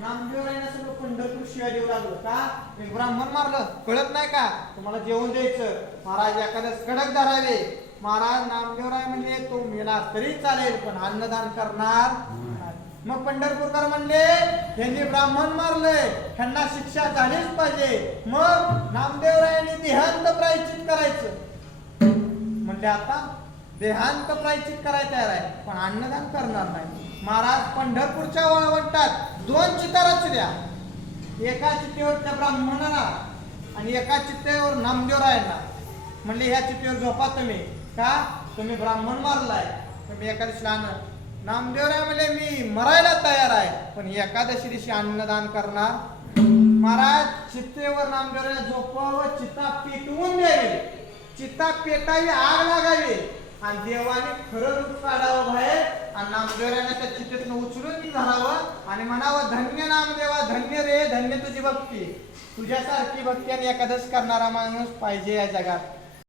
नामदेवरायनं सगळं पंढरपूर शिवाय देऊ का? एक ब्राह्मण मारलं. कळत नाही का? तुम्हाला जेवण द्यायचं. महाराज एखाद्यास कडक धरावे. महाराज नामदेवराय म्हणजे तो मेला तरी चालेल पण अन्नदान करणार मग पंढरपूरकर म्हणले यांनी ब्राह्मण मारले ह्यांना शिक्षा झालीच पाहिजे. मग नामदेवरायांनी देहांत प्रायचित करायचं. म्हणजे आता देहांत प्रायचित करायचं तयार आहे पण अन्नदान करणार नाही. महाराज पंढरपूरच्या वळवंटात दोन चिता रचल्या एका चितेवर त्या ब्राह्मणाला आणि एका चितेवर नामदेवरायांना म्हणले ह्या चितेवर झोपा तुम्ही. का? तुम्ही ब्राह्मण मारलाय. तुम्ही एकादशी अन्न नामदेवराय म्हणले मी मरायला तयार आहे. पण एकादशी दिवशी अन्नदान करणार. महाराज चित्तेवर नामदेवराय झोपावं चिता पेटवून द्यावी. चित्ता पेटावी आग लागावी. आणि देवाने खरं रूप काढावं बाहेर आणि नामदेवराने त्या चित्तेतून उचलून धरावं आणि म्हणावं धन्य नामदेवा धन्य रे धन्य तुझी भक्ती. तुझ्यासारखी भक्ती आणि एकादश करणारा माणूस पाहिजे या जगात.